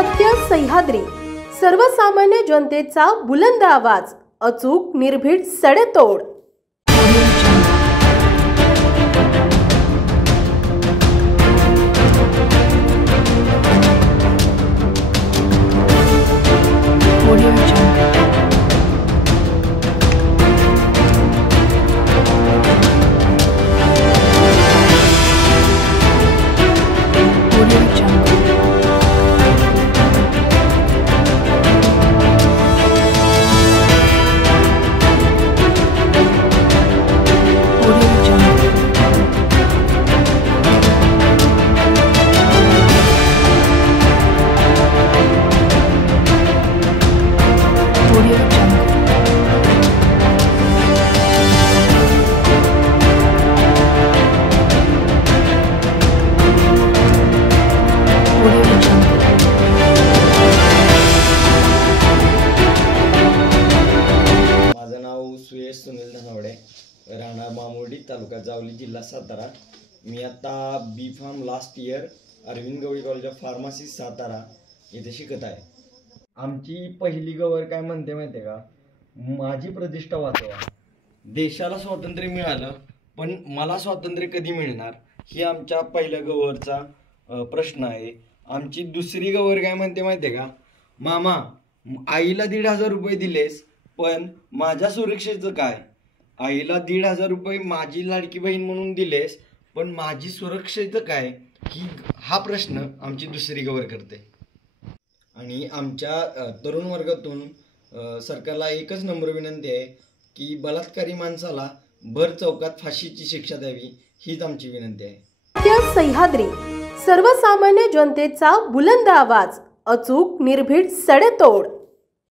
सत्य सह्याद्री, सर्वसामान्य जनतेचा बुलंद आवाज, अचूक निर्भीड सडेतोड। सुनील धनावडे, राणा मामुर्डी, तालुका जावली, जिल्हा सातारा। मी आता B Pharm last year Arvind Gawali College of Pharmacy Satara येथे शिकत आहे। आमची पहिली गवर काय म्हणते माहिती आहे का, माझी प्रतिष्ठा वाचवा। देशाला स्वातंत्र्य मिळालं, पण मला स्वातंत्र्य कधी मिळणार, ही आमच्या पहिल्या गवरचा प्रश्न आहे। आमची दुसरी गवर काय म्हणते माहिती आहे का, मामा आईला 1,500 रुपये दिलेस, पण माझ्या सुरक्षेचं काय? आईला 1,500 रुपये माझी लाडकी बहीण म्हणून दिलेस, पण माझी सुरक्षेचं काय? हा प्रश्न आमची दुसरी गवर करते। आणि आमच्या तरुण वर्गातून सरकारला एकच नम्र विनंती आहे की बलात्कारी माणसाला भर चौकात फाशीची शिक्षा द्यावी, हीच आमची विनंती आहे। सत्य सह्याद्री, सर्वसामान्य जनतेचा बुलंद आवाज, अचूक निर्भीड सडेतोड।